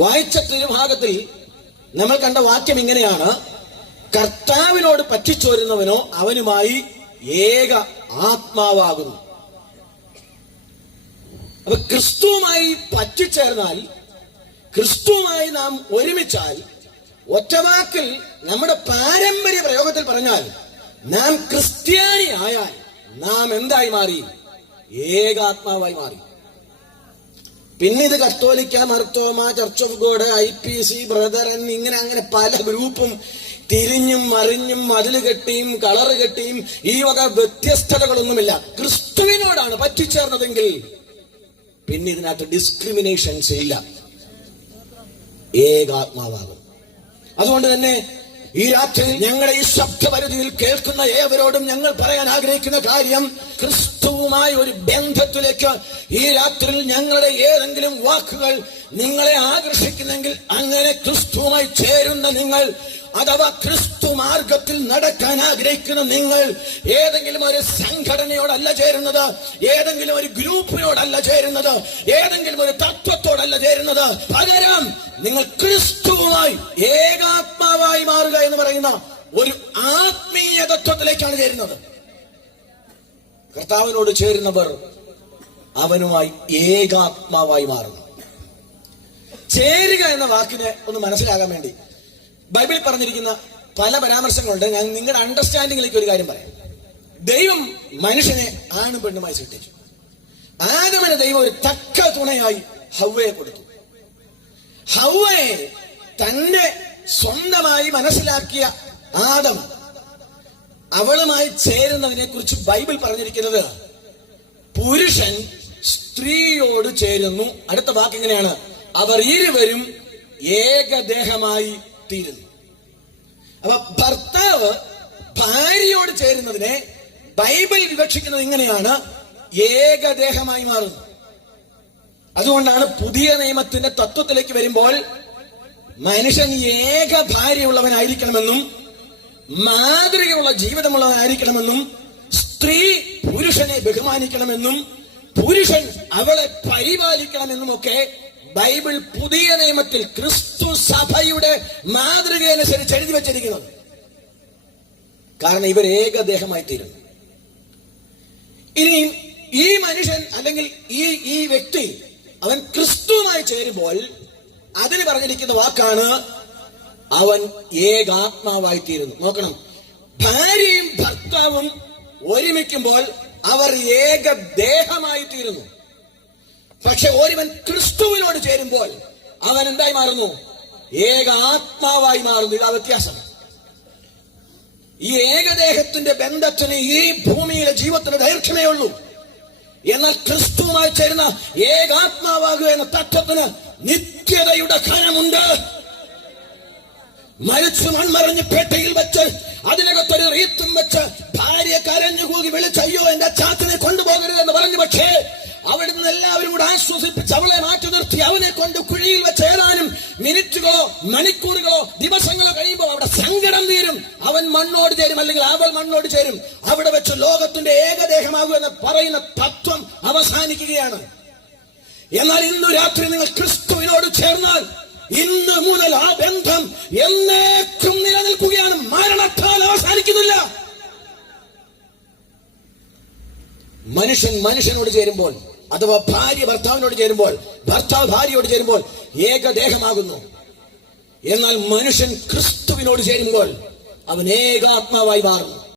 വായിച്ച തിരുഭാഗത്തിൽ നമ്മൾ കണ്ട വാക്യം ഇങ്ങനെയാണ്: കർത്താവിനോട് പറ്റിച്ചോരുന്നവനോ അവനുമായി ഏക ആത്മാവാകുന്നു. അപ്പൊ ക്രിസ്തുവുമായി പറ്റിച്ചേർന്നാൽ, ക്രിസ്തുവുമായി നാം ഒരുമിച്ചാൽ, ഒറ്റവാക്കിൽ നമ്മുടെ പാരമ്പര്യ പ്രയോഗത്തിൽ പറഞ്ഞാൽ, നാം ക്രിസ്ത്യാനി ആയാൽ നാം എന്തായി മാറി? ഏകാത്മാവായി മാറി. പിന്നെ ഇത് കത്തോലിക്ക, Mar Thoma, church of God, IPC, brethren, ഇങ്ങനെ അങ്ങനെ പല ഗ്രൂപ്പും തിരിഞ്ഞും മറിഞ്ഞും മതില് കെട്ടിയും കളറ് കെട്ടിയും ഈ വക വ്യത്യസ്തതകളൊന്നുമില്ല. ക്രിസ്തുവിനോടാണ് പറ്റിച്ചേർന്നതെങ്കിൽ പിന്നെ ഇതിനകത്ത് ഡിസ്ക്രിമിനേഷൻസ് ഇല്ല, ഏകാത്മാവാകും. അതുകൊണ്ട് തന്നെ ഈ രാത്രി ഞങ്ങളുടെ ഈ ശബ്ദപരിധിയിൽ കേൾക്കുന്ന ഏവരോടും ഞങ്ങൾ പറയാൻ ആഗ്രഹിക്കുന്ന കാര്യം, ക്രിസ്തുവുമായി ഒരു ബന്ധത്തിലേക്ക് ഈ രാത്രിയിൽ ഞങ്ങളുടെ ഏതെങ്കിലും വാക്കുകൾ നിങ്ങളെ ആകർഷിക്കുന്നെങ്കിൽ, അങ്ങനെ ക്രിസ്തുവുമായി ചേരുന്ന നിങ്ങൾ, അഥവാ ക്രിസ്തു മാർഗത്തിൽ നടക്കാൻ ആഗ്രഹിക്കുന്ന നിങ്ങൾ, ഏതെങ്കിലും ഒരു സംഘടനയോടല്ല ചേരുന്നത്, ഏതെങ്കിലും ഒരു ഗ്രൂപ്പിനോടല്ല ചേരുന്നത്, ഏതെങ്കിലും ഒരു തത്വത്തോടല്ല ചേരുന്നത്, പകരം നിങ്ങൾ ക്രിസ്തുവുമായി ഏകാത്മാവായി മാറുക എന്ന് പറയുന്ന ഒരു ആത്മീയ തത്വത്തിലേക്കാണ് ചേരുന്നത്. കർത്താവിനോട് ചേരുന്നവർ അവനുമായി ഏകാത്മാവായി മാറുന്നു. ചേരുക എന്ന വാക്കിനെ ഒന്ന് മനസ്സിലാകാൻ വേണ്ടി ബൈബിളിൽ പറഞ്ഞിരിക്കുന്ന പല പരാമർശങ്ങളുണ്ട്. ഞാൻ നിങ്ങളുടെ അണ്ടർസ്റ്റാൻഡിങ്ങിലേക്ക് ഒരു കാര്യം പറയാം. ദൈവം മനുഷ്യനെ ആണും പെണ്ണുമായി സൃഷ്ടിച്ചു. ആദമിന് ദൈവം ഒരു തക്ക തുണയായി ഹവ്വയെ കൊടുത്തു. ഹവ്വയെ തന്നെ സ്വന്തമായി മനസ്സിലാക്കിയ ആദം അവളുമായി ചേരുന്നതിനെ കുറിച്ച് ബൈബിൾ പറഞ്ഞിരിക്കുന്നത്, പുരുഷൻ സ്ത്രീയോട് ചേരുന്നു. അടുത്ത വാക്ക് ഇങ്ങനെയാണ്: അവർ ഇരുവരും ഏകദേഹമായി തീരുന്നു. അപ്പൊ ഭർത്താവ് ഭാര്യയോട് ചേരുന്നതിനെ ബൈബിൾ വിവക്ഷിക്കുന്നത് ഇങ്ങനെയാണ്: ഏകദേഹമായി മാറുന്നു. അതുകൊണ്ടാണ് പുതിയ നിയമത്തിന്റെ തത്വത്തിലേക്ക് വരുമ്പോൾ മനുഷ്യൻ ഏക ഭാര്യയുള്ളവനായിരിക്കണമെന്നും മാതൃകയുള്ള ജീവിതമുള്ളവനായിരിക്കണമെന്നും സ്ത്രീ പുരുഷനെ ബഹുമാനിക്കണമെന്നും പുരുഷൻ അവളെ പരിപാലിക്കണമെന്നും ഒക്കെ ബൈബിൾ പുതിയ നിയമത്തിൽ ക്രിസ്തു സഭയുടെ മാതൃകയനുസരിച്ച് എഴുതി വച്ചിരിക്കുന്നത്. കാരണം ഇവർ ഏകദേഹമായി തീരുന്നു. ഇനി ഈ മനുഷ്യൻ അല്ലെങ്കിൽ ഈ വ്യക്തി അവൻ ക്രിസ്തുവുമായി ചേരുമ്പോൾ അതിന് പറഞ്ഞിരിക്കുന്ന വാക്കാണ് അവൻ ഏകാത്മാവായി തീരുന്നു. നോക്കണം, ഭാര്യയും ഭർത്താവും ഒരുമിക്കുമ്പോൾ അവർ ഏകദേഹമായി തീരുന്നു. പക്ഷെ ഒരുവൻ ക്രിസ്തുവിനോട് ചേരുമ്പോൾ അവൻ എന്തായി മാറുന്നു? ഏകാത്മാവായി മാറുന്നു. ഇതാ വ്യത്യാസം. ഈ ഏകദേഹത്തിന്റെ ബന്ധത്തിന് ഈ ഭൂമിയിലെ ജീവിതത്തിന് ദൈർഘ്യമേ ഉള്ളൂ. എന്നാൽ ക്രിസ്തുവുമായി ചേരുന്ന ഏകാത്മാവാകുക എന്ന തത്വത്തിന് നിത്യതയുടെ ഘനമുണ്ട്. മരിച്ചു മൺമറിഞ്ഞ് പേട്ടയിൽ വെച്ച് അതിനകത്തൊരു റീത്തും വെച്ച് ഭാര്യ കരഞ്ഞു കൂകി വിളിച്ച്, അയ്യോ എന്റെ ചാച്ചനെ കൊണ്ടുപോകരുത് എന്ന് പറഞ്ഞു. പക്ഷേ അവിടുന്ന് എല്ലാവരും കൂടെ ആശ്വസിപ്പിച്ച് അവളെ മാറ്റി നിർത്തി അവനെ കൊണ്ട് കുഴിയിൽ വെച്ച് ഏതാനും മിനിറ്റുകളോ മണിക്കൂറുകളോ ദിവസങ്ങളോ കഴിയുമ്പോൾ അവിടെ സങ്കടം തീരും. അവൻ മണ്ണോട് ചേരും, അല്ലെങ്കിൽ അവൾ മണ്ണോട് ചേരും. അവിടെ വെച്ച് ലോകത്തിന്റെ ഏകദേഹമാകും എന്ന് പറയുന്ന തത്വം അവസാനിക്കുകയാണ്. എന്നാൽ ഇന്നു രാത്രി നിങ്ങൾ ക്രിസ്തുവിനോട് ചേർന്നാൽ ഇന്ന് മുതൽ ആ ബന്ധം എന്നേക്കും നിലനിൽക്കുകയാണ്. മരണത്താൽ അവസാനിക്കുന്നില്ല. മനുഷ്യൻ മനുഷ്യനോട് ചേരുമ്പോൾ, അഥവാ ഭാര്യ ഭർത്താവിനോട് ചേരുമ്പോൾ, ഭർത്താവ് ഭാര്യയോട് ചേരുമ്പോൾ ഏകദേഹമാകുന്നു. എന്നാൽ മനുഷ്യൻ ക്രിസ്തുവിനോട് ചേരുമ്പോൾ അവൻ ഏകാത്മാവായി മാറുന്നു.